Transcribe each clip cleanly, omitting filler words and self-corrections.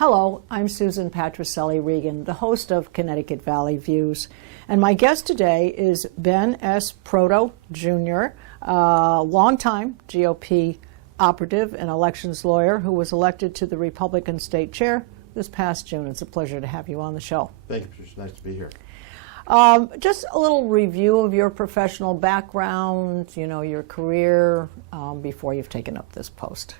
Hello, I'm Susan Patricelli Regan, the host of Connecticut Valley Views. And my guest today is Ben S. Proto, Jr., longtime GOP operative and elections lawyer who was elected to the Republican state chair this past June. It's a pleasure to have you on the show. Thank you, Patricia. Nice to be here. Just a little review of your professional background, your career before you've taken up this post.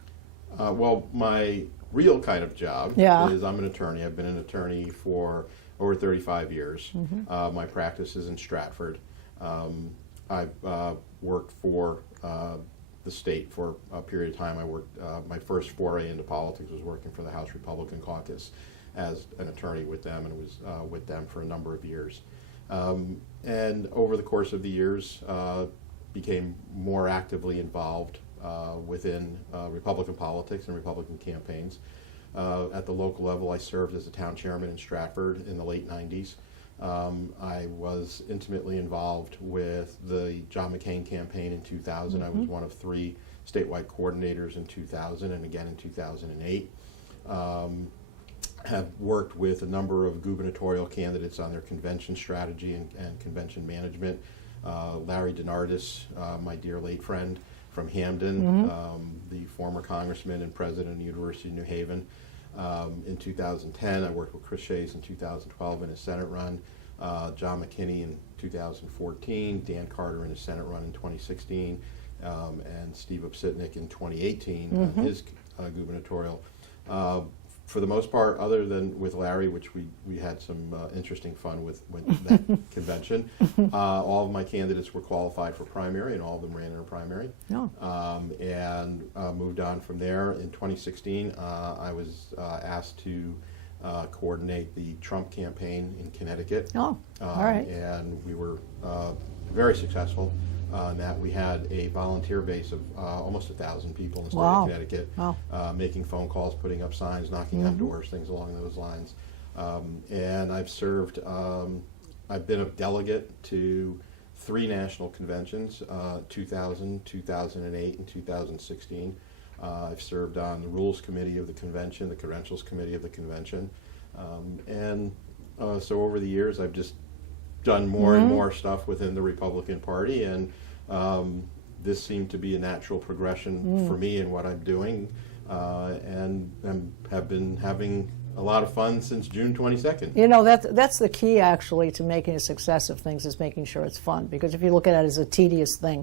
Well, my real kind of job is I'm an attorney. I've been an attorney for over 35 years. Mm-hmm. My practice is in Stratford. I've worked for the state for a period of time. I worked, my first foray into politics was working for the House Republican Caucus as an attorney with them, and was with them for a number of years. And over the course of the years, became more actively involved within Republican politics and Republican campaigns. At the local level, I served as a town chairman in Stratford in the late 90s. I was intimately involved with the John McCain campaign in 2000. Mm-hmm. I was one of 3 statewide coordinators in 2000 and again in 2008. Have worked with a number of gubernatorial candidates on their convention strategy and convention management. Larry DeNardis, my dear late friend from Hamden, mm-hmm. The former congressman and president of the University of New Haven. In 2010, I worked with Chris Shays in 2012 in his Senate run, John McKinney in 2014, Dan Carter in his Senate run in 2016, and Steve Upsitnik in 2018 mm-hmm. on his gubernatorial. For the most part, other than with Larry, which we had some interesting fun with that convention, all of my candidates were qualified for primary, and all of them ran in a primary. Oh. And moved on from there. In 2016, I was asked to coordinate the Trump campaign in Connecticut. Oh, all right. And we were very successful. That we had a volunteer base of almost 1,000 people in the state of Connecticut, making phone calls, putting up signs, knocking on doors, things along those lines. And I've served, I've been a delegate to 3 national conventions, 2000, 2008, and 2016. I've served on the Rules Committee of the convention, the Credentials Committee of the convention. So over the years, I've just done more and more stuff within the Republican Party, and this seemed to be a natural progression for me in what I'm doing, and have been having a lot of fun since June 22nd. That's the key, actually, to making a success of things, is making sure it's fun. Because if you look at it as a tedious thing,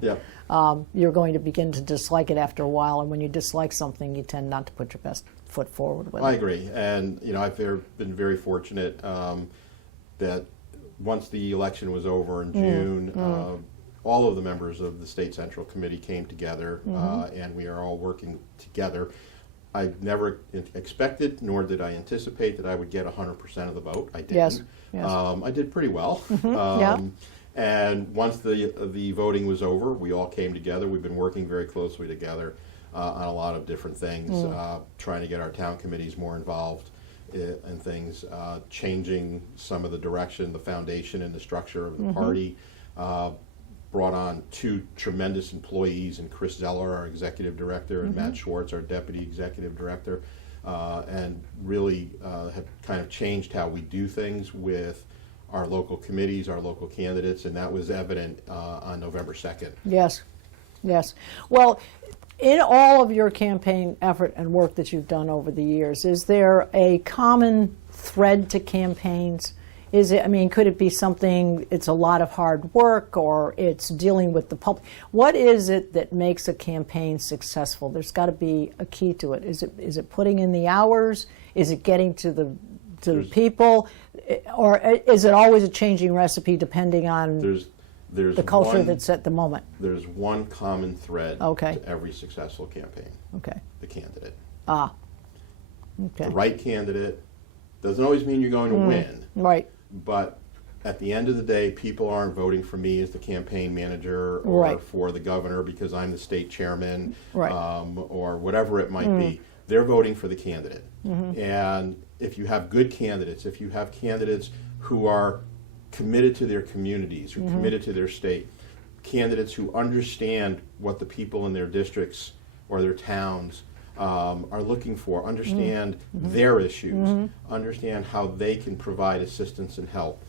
you're going to begin to dislike it after a while, and when you dislike something, you tend not to put your best foot forward with it. I agree, and I've been very fortunate that once the election was over in June, all of the members of the State Central Committee came together, and we are all working together. I never expected, nor did I anticipate, that I would get 100% of the vote. I didn't. Yes. I did pretty well. And once the voting was over, we all came together. We've been working very closely together on a lot of different things, trying to get our town committees more involved and things, changing some of the direction, the foundation and the structure of the party, brought on 2 tremendous employees, and Chris Zeller, our executive director, and Matt Schwartz, our deputy executive director, and really have kind of changed how we do things with our local committees, our local candidates, and that was evident on November 2nd. Yes, yes. Well, in all of your campaign effort and work that you've done over the years, is there a common thread to campaigns? Could it be something, it's a lot of hard work, or it's dealing with the public? What is it that makes a campaign successful? There's got to be a key to it. Is it putting in the hours? Is it getting to the people? Or is it always a changing recipe depending on the culture that's at the moment? There's one common thread to every successful campaign. Okay. The candidate. Ah. Okay. The right candidate doesn't always mean you're going to win. Right. But at the end of the day, people aren't voting for me as the campaign manager or for the governor because I'm the state chairman or whatever it might be. They're voting for the candidate. And if you have good candidates, if you have candidates who are committed to their communities, who are committed to their state, candidates who understand what the people in their districts or their towns are looking for, understand their issues, understand how they can provide assistance and help,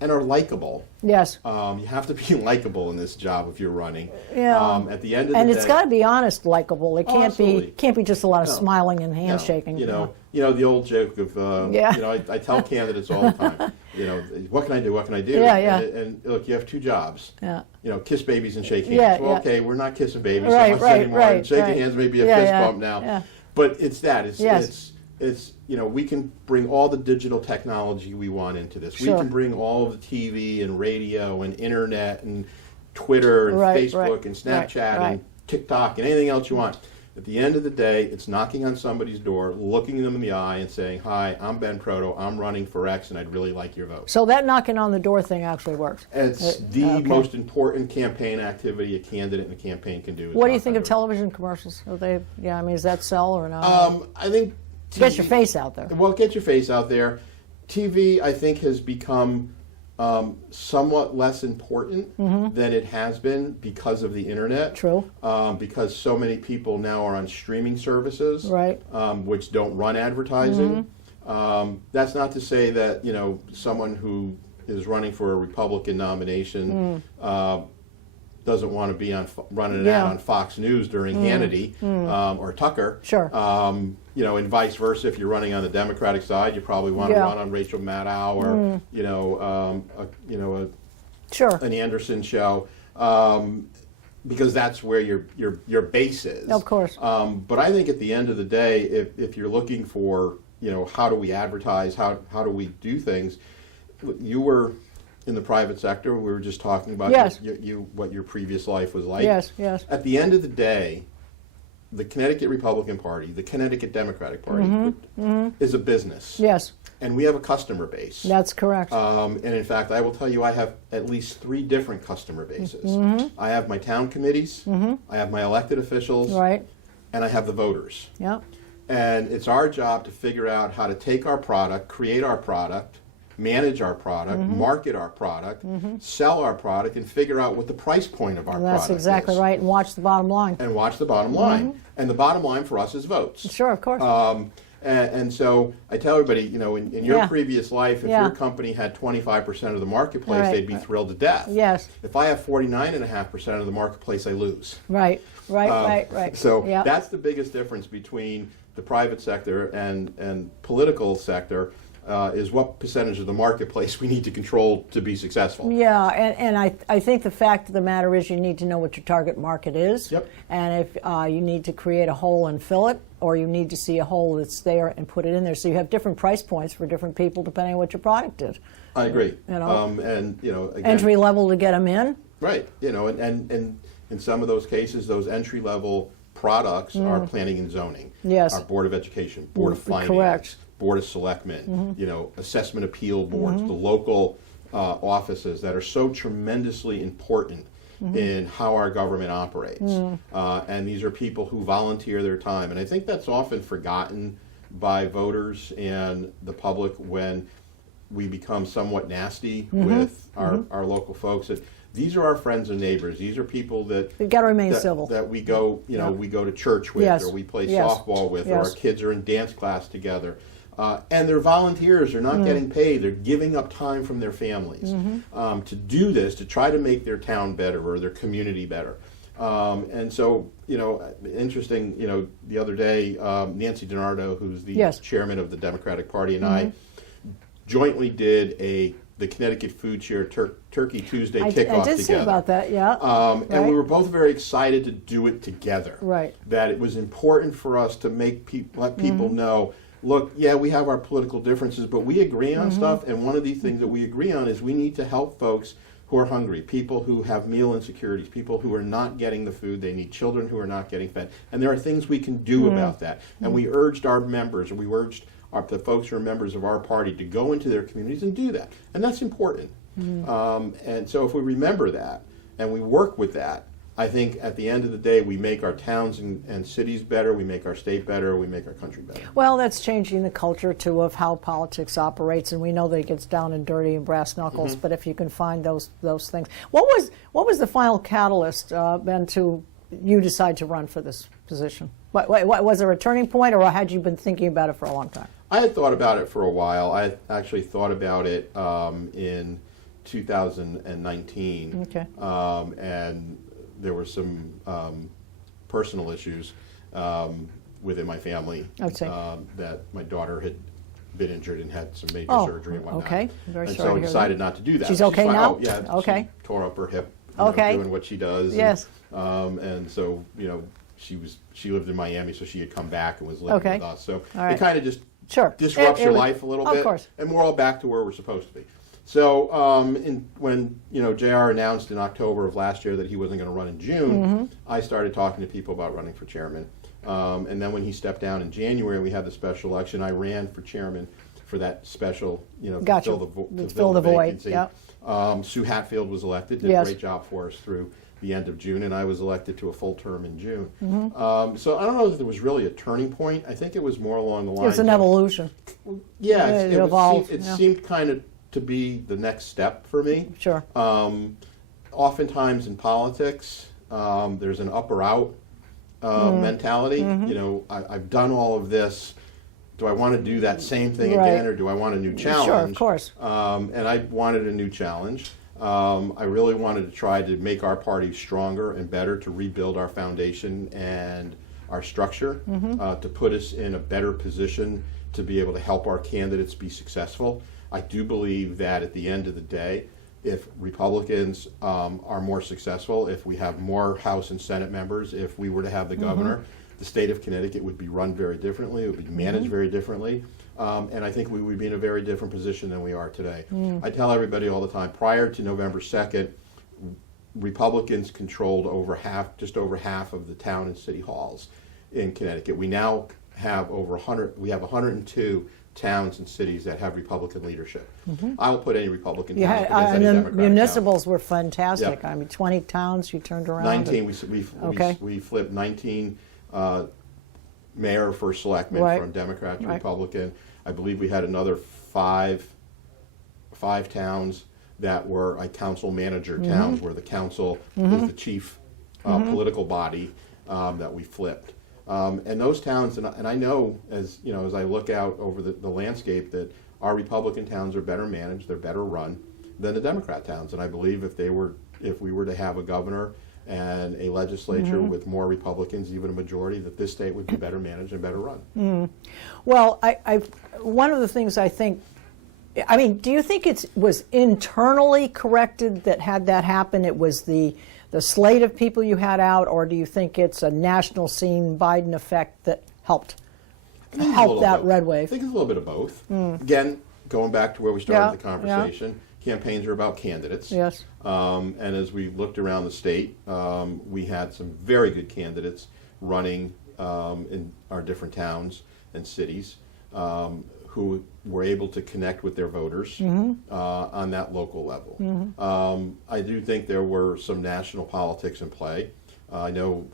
and are likable. Yes. You have to be likable in this job if you're running. Yeah. At the end of the And day, it's got to be honest, likable. It absolutely. can't be just a lot of No. smiling and No. handshaking. You know the old joke of, Yeah. I tell candidates all the time, what can I do? What can I do? Yeah, yeah. And look, you have two jobs. Yeah. Kiss babies and shake hands. Yeah, well, yeah. okay, we're not kissing babies Right, so much right, anymore. right, Shaking right. hands may be a Yeah, fist yeah, bump now. yeah. But it's that. Yes. It's we can bring all the digital technology we want into this. Sure. We can bring all of the TV and radio and internet and Twitter and Right, Facebook right, and Snapchat right. and TikTok and anything else you want. At the end of the day, it's knocking on somebody's door, looking them in the eye and saying, "Hi, I'm Ben Proto. I'm running for X, and I'd really like your vote." So that knocking on the door thing actually works. It's the okay. most important campaign activity a candidate in a campaign can do. Is What do you knock think on of doors. television commercials? Are they? Yeah, I mean, does that sell or not? I think Get your face out there. Well, get your face out there. TV, I think, has become somewhat less important than it has been because of the internet. True. Because so many people now are on streaming services, Right. Which don't run advertising. That's not to say that someone who is running for a Republican nomination doesn't want to be on running an ad on Fox News during Hannity or Tucker. Sure. And vice versa. If you're running on the Democratic side, you probably want to run on Rachel Maddow or Sure. an Anderson show, because that's where your base is. Of course. But I think at the end of the day, if you're looking for how do we advertise, how do we do things, you were in the private sector. We were just talking about Yes. what your previous life was like. Yes, yes. At the end of the day, the Connecticut Republican Party, the Connecticut Democratic Party, is a business. Yes, And we have a customer base. that's correct. And in fact, I will tell you, I have at least 3 different customer bases. I have my town committees, I have my elected officials, Right. and I have the voters. Yeah. And it's our job to figure out how to take our product, create our product, manage our product, market our product, sell our product, and figure out what the price point of our And product that's exactly is. right. And watch the bottom line. And watch the bottom line. And the bottom line for us is votes. Sure, of course. And so I tell everybody, in your Yeah. previous life, if Yeah. your company had 25% of the marketplace, Right. they'd be thrilled to death. Yes. If I have 49.5% of the marketplace, I lose. Right. Right. So Yeah. that's the biggest difference between the private sector and political sector, is what percentage of the marketplace we need to control to be successful. Yeah, and I think the fact of the matter is you need to know what your target market is. Yep. And if you need to create a hole and fill it, or you need to see a hole that's there and put it in there. So you have different price points for different people depending on what your product is. I agree. You Again, Entry level to get them in. right. And in some of those cases, those entry level products are planning and zoning. Yes. Our Board of Education, Board of Finance, Correct. Board of Selectmen, assessment appeal boards, the local offices that are so tremendously important in how our government operates. And these are people who volunteer their time. And I think that's often forgotten by voters and the public when we become somewhat nasty with our local folks. These are our friends and neighbors. These are people that You've got to remain civil. that we go, we go to church with, Yes. or we play Yes. softball with, or Yes. our kids are in dance class together. And they're volunteers. They're not getting paid. They're giving up time from their families to do this, to try to make their town better or their community better. And so, interesting, the other day, Nancy DiNardo, who's the Yes. chairman of the Democratic Party, and I jointly did the Connecticut Food Share Turkey Tuesday I kickoff did together. see about that, yeah. And we Right. were both very excited to do it together. Right. That it was important for us to let people know, look, yeah, we have our political differences, but we agree on stuff. And one of the things that we agree on is we need to help folks who are hungry, people who have meal insecurities, people who are not getting the food they need, children who are not getting fed. And there are things we can do about that. And we urged our members, we urged the folks who are members of our party to go into their communities and do that. And that's important. And so if we remember that and we work with that, I think at the end of the day, we make our towns and cities better, we make our state better, we make our country better. Well, that's changing the culture, too, of how politics operates, and we know that it gets down and dirty and brass knuckles, but if you can find those things. What was the final catalyst, Ben, to you decide to run for this position? What was there a turning point, or had you been thinking about it for a long time? I had thought about it for a while. I actually thought about it in 2019. Okay. And there were some personal issues within my family that my daughter had been injured and had some major surgery and whatnot. Okay. Very and sorry so to hear decided that. not to do that. She's okay fine. now? Oh, yeah. Okay. She tore up her hip. Doing what she does. Yes. And so she lived in Miami, so she had come back and was living with us. So it kind of just disrupts your life a little bit. Of course. And we're all back to where we're supposed to be. So when JR announced in October of last year that he wasn't going to run in June, I started talking to people about running for chairman. And then when he stepped down in January, we had the special election. I ran for chairman for that special, to fill the vacancy. Yep. Sue Hatfield was elected, did a great job for us through the end of June, and I was elected to a full term in June. So I don't know if there was really a turning point. I think it was more along the lines. It was an evolution. Yeah, it evolved. It seemed kind of to be the next step for me. Sure. Oftentimes in politics, there's an up or out mentality. I've done all of this. Do I want to do that same thing again, or do I want a new challenge? Sure, of course. And I wanted a new challenge. I really wanted to try to make our party stronger and better, to rebuild our foundation and our structure, to put us in a better position to be able to help our candidates be successful. I do believe that at the end of the day, if Republicans are more successful, if we have more House and Senate members, if we were to have the governor, the state of Connecticut would be run very differently, it would be managed very differently, and I think we would be in a very different position than we are today. I tell everybody all the time, prior to November 2nd, Republicans controlled just over half of the town and city halls in Connecticut. We now have over 102 towns and cities that have Republican leadership. I will put any Republican town against any and the Democratic municipals town. were fantastic. Yep. I mean, 20 towns you turned around. 19. We flipped 19 mayor for selectmen from Democrat to Republican. I believe we had another five towns that were council manager towns, where the council is the chief political body that we flipped. And those towns, and I know as I look out over the landscape, that our Republican towns are better managed, they're better run than the Democrat towns. And I believe if we were to have a governor and a legislature with more Republicans, even a majority, that this state would be better managed and better run. Well, one of the things I think, do you think it was internally corrected that had that happen? It was the slate of people you had out, or do you think it's a national scene Biden effect that helped that red wave? I think it's a little bit of both. Again, going back to where we started the conversation, campaigns are about candidates. Yes. And as we looked around the state, we had some very good candidates running in our different towns and cities who were able to connect with their voters on that local level. I do think there were some national politics in play. I know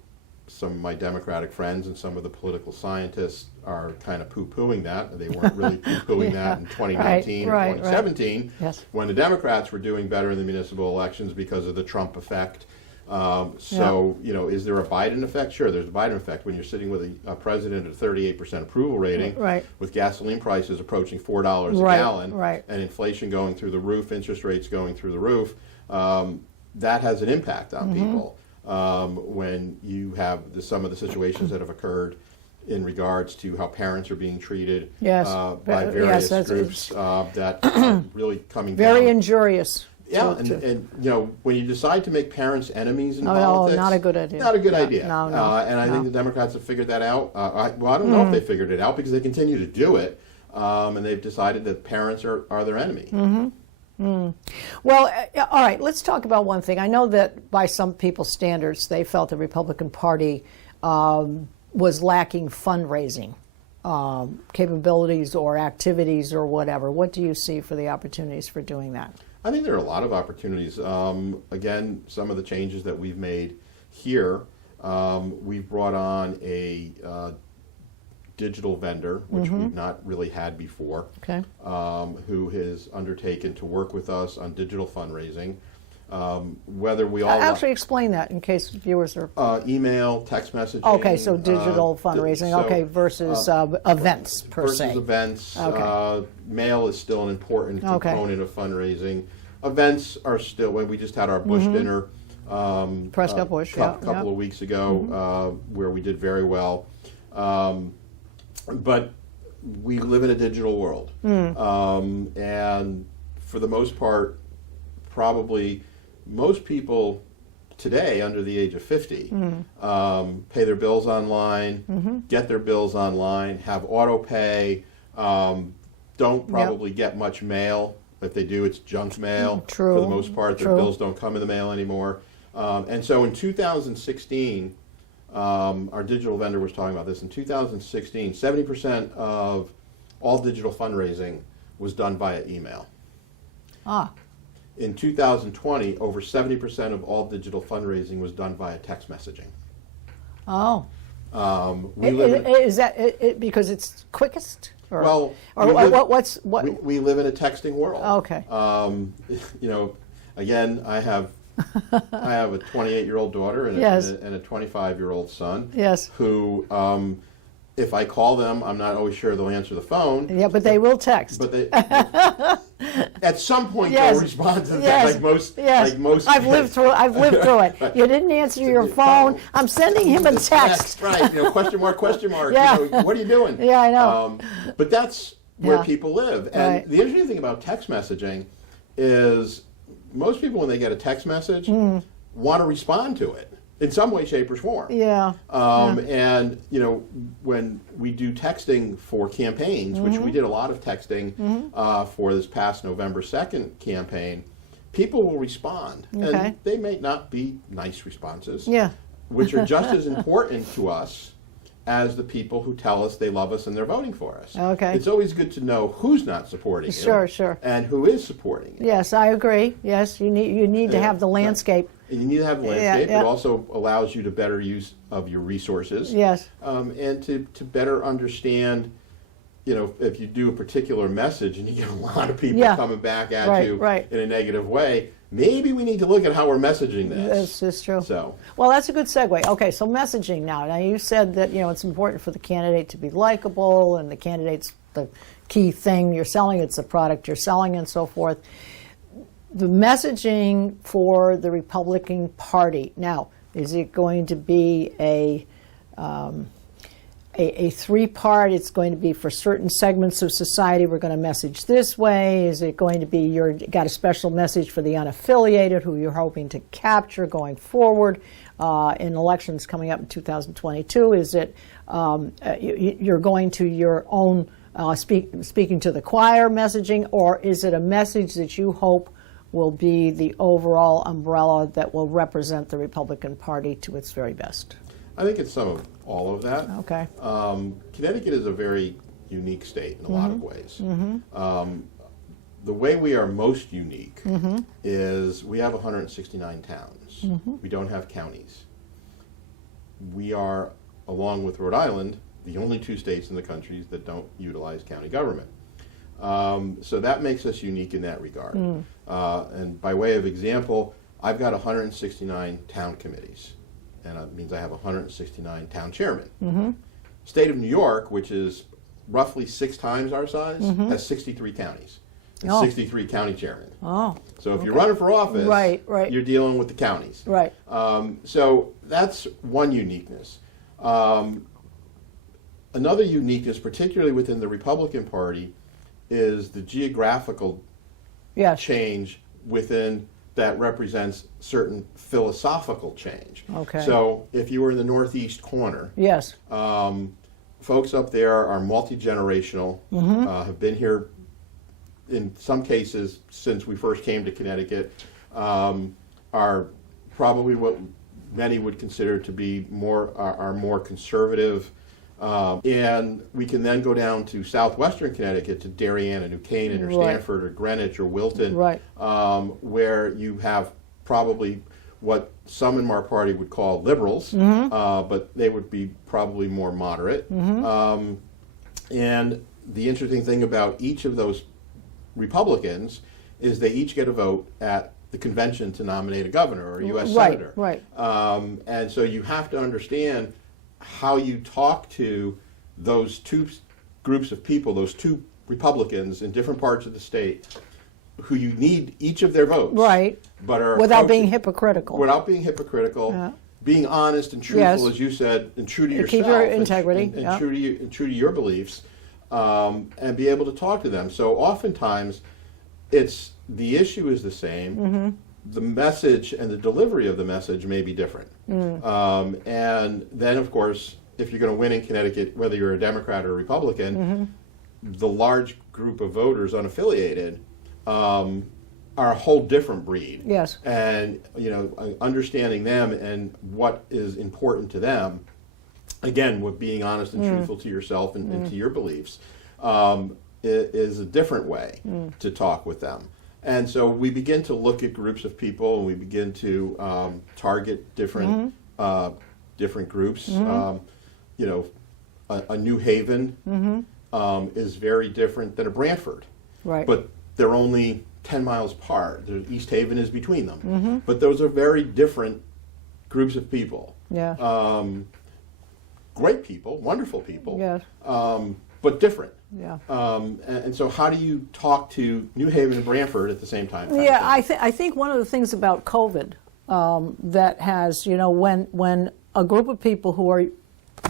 some of my Democratic friends and some of the political scientists are kind of poo-pooing that. They weren't really poo-pooing that in 2019 or 2017 when the Democrats were doing better in the municipal elections because of the Trump effect. Is there a Biden effect? Sure, there's a Biden effect when you're sitting with a president at a 38% approval rating, with gasoline prices approaching $4 a gallon, and inflation going through the roof, interest rates going through the roof. That has an impact on people when you have some of the situations that have occurred in regards to how parents are being treated by various groups that are really coming down. Very injurious. Yeah, and when you decide to make parents enemies in politics, not a good idea. Not a good idea. No, and I think the Democrats have figured that out. I don't know if they figured it out because they continue to do it, and they've decided that parents are their enemy. Well, all right, let's talk about one thing. I know that by some people's standards, they felt the Republican Party was lacking fundraising capabilities or activities or whatever. What do you see for the opportunities for doing that? I think there are a lot of opportunities. Again, some of the changes that we've made here, we've brought on a digital vendor, which we've not really had before, who has undertaken to work with us on digital fundraising. Whether we all Actually, explain that in case viewers are. email, text messaging. Okay, so digital fundraising, so, okay, versus events per se. versus events. Okay. Mail is still an important Okay. component of fundraising. Events are still, when we just had our Bush dinner Prescott Bush, yeah, couple of weeks ago, where we did very well. But we live in a digital world. And for the most part, probably most people today under the age of 50 pay their bills online, get their bills online, have auto pay, don't probably get much mail. If they do, it's junk mail. True. For the most part, their True. bills don't come in the mail anymore. And so in 2016, our digital vendor was talking about this. In 2016, 70% of all digital fundraising was done via email. In 2020, over 70% of all digital fundraising was done via text messaging. Oh. We live in, Is that because it's quickest? Or, well, or we live, what? we live in a texting world. Okay. You know, again, I have a 28-year-old daughter and Yes. a 25-year-old son. Yes. Who, if I call them, I'm not always sure they'll answer the phone. Yeah, but they will text. But they, at some point, Yes. they'll respond to that, Yes. like most. Yes. Like most. I've lived through it. You didn't answer your phone. I'm sending him a text. Right. You know, question mark, question mark. Yeah. You know, what are you doing? Yeah, I know. But that's where Yeah. people live. And Right. the interesting thing about text messaging is most people, when they get a text message, want to respond to it in some way, shape, or form. Yeah. And you know, when we do texting for campaigns, which we did a lot of texting for this past November 2nd campaign, people will respond, Okay. and they may not be nice responses, Yeah. which are just as important to us as the people who tell us they love us and they're voting for us. Okay. It's always good to know who's not supporting you, Sure, sure. and who is supporting you. Yes, I agree. Yes, you need to have the landscape. And you need to have the landscape. Yeah. It also allows you to better use of your resources. Yes. And to better understand, you know, if you do a particular message and you get a lot of people Yeah. coming back at Right, you right. in a negative way, maybe we need to look at how we're messaging this. That's true. So, Well, that's a good segue. Okay, so messaging now. Now, you said that, you know, it's important for the candidate to be likable, and the candidate's the key thing. You're selling, it's a product you're selling, and so forth. The messaging for the Republican Party, now, is it going to be a three-part? It's going to be for certain segments of society, we're going to message this way. Is it going to be you've got a special message for the unaffiliated who you're hoping to capture going forward in elections coming up in 2022? Is it you're going to your own speaking to the choir messaging, or is it a message that you hope will be the overall umbrella that will represent the Republican Party to its very best? I think it's some of all of that. Okay. Connecticut is a very unique state in a lot of ways. The way we are most unique is we have 169 towns. We don't have counties. We are, along with Rhode Island, the only two states in the country that don't utilize county government. So that makes us unique in that regard. And by way of example, I've got 169 town committees, and that means I have 169 town chairmen. State of New York, which is roughly 6 times our size, has 63 counties and 63 county chairmen. Oh. So if you're running for office, Right. you're dealing with the counties. Right. So that's one uniqueness. Another uniqueness, particularly within the Republican Party, is the geographical Yes. change within that represents certain philosophical change. Okay. So if you were in the northeast corner, Yes. folks up there are multi-generational, have been here in some cases since we first came to Connecticut, are probably what many would consider to be are more conservative. And we can then go down to southwestern Connecticut, to Darien and New Canaan or Right. Stamford or Greenwich or Wilton, Right. where you have probably what some in our party would call liberals, but they would be probably more moderate. And the interesting thing about each of those Republicans is they each get a vote at the convention to nominate a governor or a U.S. Right, senator. right. And so you have to understand how you talk to those two groups of people, those two Republicans in different parts of the state, who you need each of their votes. Right. But are Without being approaching- hypocritical. Without being hypocritical. Yeah. Being honest and truthful, Yes. as you said, and true to Keep yourself. your and integrity, And, yeah. true to your beliefs, and be able to talk to them. So oftentimes, the issue is the same. Mm-hmm. The message and the delivery of the message may be different. And then, of course, if you're going to win in Connecticut, whether you're a Democrat or a Republican, the large group of voters, unaffiliated, are a whole different breed. Yes. And understanding them and what is important to them, again, with being honest and truthful to yourself and to your beliefs, is a different way to talk with them. And so we begin to look at groups of people, and we begin to target different different groups. A New Haven is very different than a Brantford, Right. but they're only 10 miles apart. East Haven is between them, but those are very different groups of people. Yeah. Great people, wonderful people, Yes. but different. Yeah. And so how do you talk to New Haven and Brantford at the same time? Yeah, I think one of the things about COVID that has, when a group of people who are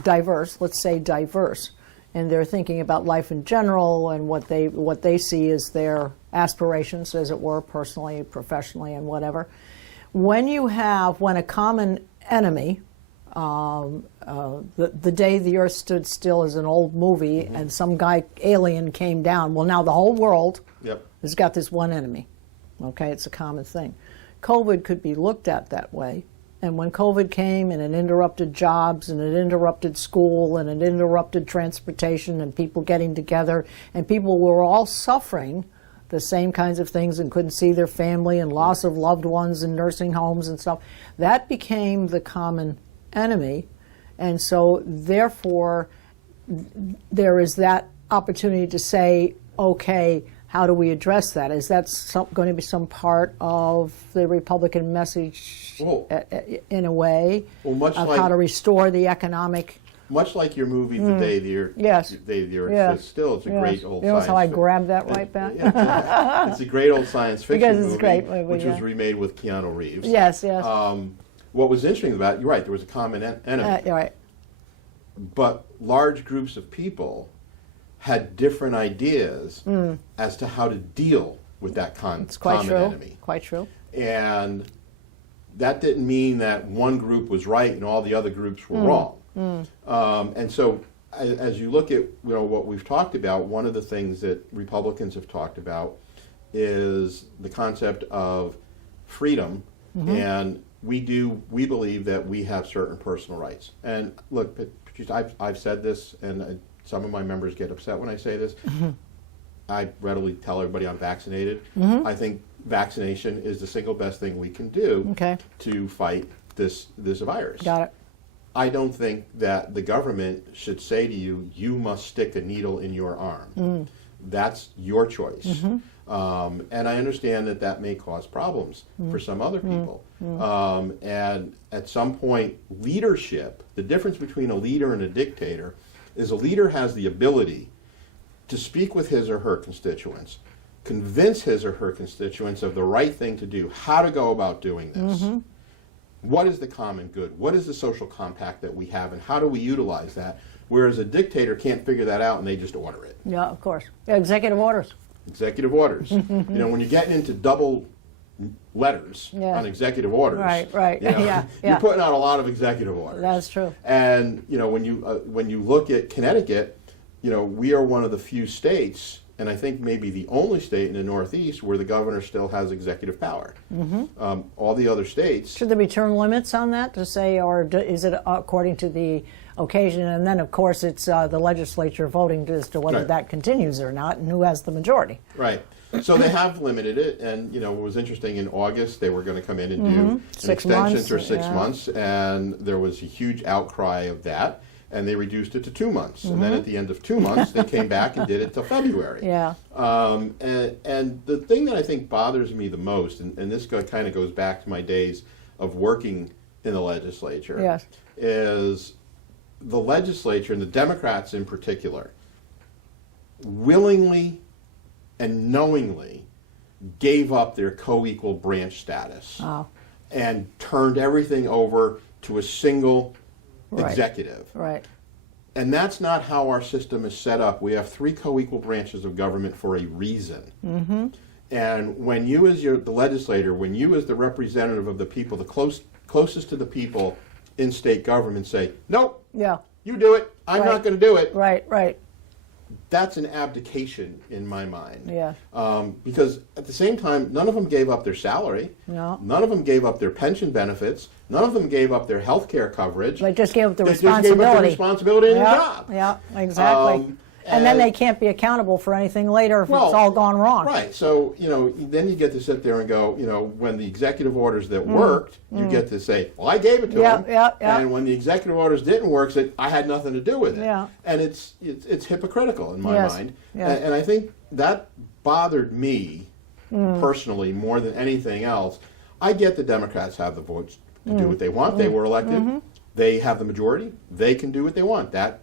diverse, let's say diverse, and they're thinking about life in general and what they see as their aspirations, as it were, personally, professionally, and whatever. When a common enemy, the day the Earth stood still is an old movie, and some alien came down. Well, now the whole world has got this one enemy. Okay, it's a common thing. COVID could be looked at that way. And when COVID came and it interrupted jobs and it interrupted school and it interrupted transportation and people getting together, and people were all suffering the same kinds of things and couldn't see their family and loss of loved ones in nursing homes and stuff, that became the common enemy. And so therefore there is that opportunity to say, okay, how do we address that? Is that going to be some part of the Republican message in a way much of like, how to restore the economic? Much like your movie, The Day the Earth Stood Still, it's a great old You notice science how I grabbed that right back? It's a great old science fiction Because it's movie, a great movie, which was remade with Keanu Reeves. Yes, yes. What was interesting about it, you're right, there was a common enemy. You're right. But large groups of people had different ideas as to how to deal with that It's quite common true. enemy. Quite true. And that didn't mean that one group was right and all the other groups were wrong. And so as you look at what we've talked about, one of the things that Republicans have talked about is the concept of freedom, and we believe that we have certain personal rights. And look, Patrice, I've said this, and some of my members get upset when I say this. I readily tell everybody I'm vaccinated. I think vaccination is the single best thing we can do to fight this virus. Got it. I don't think that the government should say to you, you must stick a needle in your arm. That's your choice. And I understand that may cause problems for some other people. And at some point, leadership, the difference between a leader and a dictator is a leader has the ability to speak with his or her constituents, convince his or her constituents of the right thing to do, how to go about doing this. What is the common good? What is the social compact that we have, and how do we utilize that? Whereas a dictator can't figure that out, and they just order it. Yeah, of course. Yeah, executive orders. Executive orders. When you're getting into double letters on executive orders, right. You're putting out a lot of executive orders. That's true. And when you look at Connecticut, we are one of the few states, and I think maybe the only state in the Northeast where the governor still has executive power. All the other states. Should there be term limits on that to say, or is it according to the occasion? And then, of course, it's the legislature voting as to whether that continues or not, and who has the majority. Right. So they have limited it, and it was interesting. In August, they were going to come in and do an extension for 6 months, and there was a huge outcry of that. and they reduced it to 2 months. And then at the end of 2 months, they came back and did it till February. Yeah. And the thing that I think bothers me the most, and this kind of goes back to my days of working in the legislature, Yes. is the legislature, and the Democrats in particular, willingly and knowingly gave up their co-equal branch status Oh. and turned everything over to a single Right. executive. Right. And that's not how our system is set up. We have 3 co-equal branches of government for a reason. And when you as the legislator, when you as the representative of the people, the closest to the people in state government say, nope, Yeah. you do it, I'm Right. not going to do it, Right. Right. that's an abdication in my mind. Yeah. Because at the same time, none of them gave up their salary. No. None of them gave up their pension benefits. None of them gave up their health care coverage. They just gave up the They just gave up the responsibility. responsibility in Yeah. their job. Yeah. Exactly. And then and- they can't be accountable for anything later if Well, it's all gone wrong. Right. So, then you get to sit there and go, when the executive orders that worked, you get to say, well, I gave it to Yeah, him. yeah, yeah. And when the executive orders didn't work, say, I had nothing to do with it. Yeah. And it's hypocritical in my Yes, mind. yes. And I think that bothered me personally more than anything else. I get the Democrats have the votes to do what they want. They were elected. They have the majority. They can do what they want. That,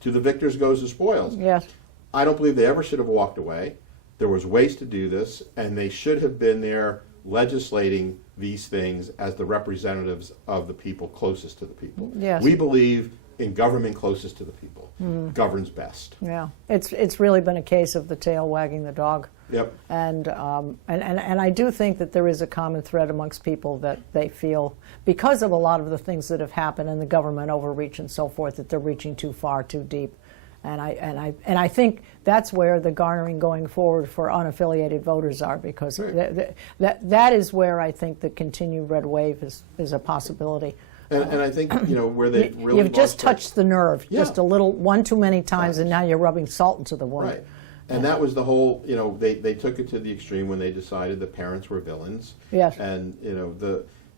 to the victors goes the spoils. Yes. I don't believe they ever should have walked away. There was ways to do this, and they should have been there legislating these things as the representatives of the people closest to the people. Yes. We believe in government closest to the people. Governs best. Yeah. It's really been a case of the tail wagging the dog. Yep. And I do think that there is a common thread amongst people that they feel, because of a lot of the things that have happened and the government overreach and so forth, that they're reaching too far, too deep. And I think that's where the garnering going forward for unaffiliated voters are, because Right. that is where I think the continued red wave is a possibility. And I think, where they really You've just lost touch- touched the nerve, Yeah. just a little, one too many times, Right. and now you're rubbing salt into the wound. Right. And that was the whole, they took it to the extreme when they decided that parents were villains. Yes. And,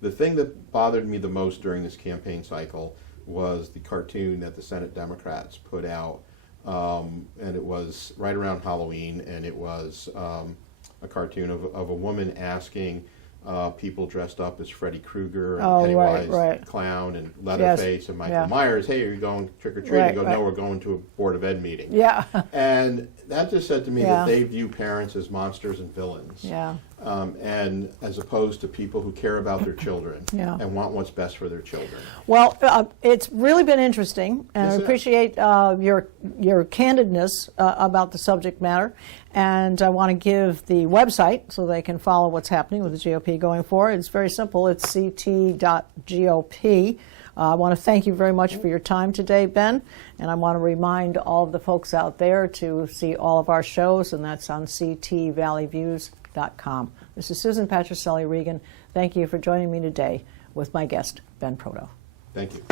the thing that bothered me the most during this campaign cycle was the cartoon that the Senate Democrats put out. And it was right around Halloween, and it was a cartoon of a woman asking people dressed up as Freddy Krueger and Oh, Pennywise right. Clown and Leatherface and Michael Yeah. Myers, hey, are you going trick-or-treating? Right, They go, right. no, we're going to a Board of Ed meeting. Yeah. And that just said to me Yeah. that they view parents as monsters and villains. Yeah. And as opposed to people who care about their children Yeah. and want what's best for their children. Well, it's really been interesting, and Yes, I it appreciate your candidness about the subject matter. And I want to give the website so they can follow what's happening with the GOP going forward. It's very simple. It's ct.gop. I want to thank you very much for your time today, Ben. And I want to remind all of the folks out there to see all of our shows, and that's on ctvalleyviews.com. This is Susan Patricelli Regan. Thank you for joining me today with my guest, Ben Proto. Thank you.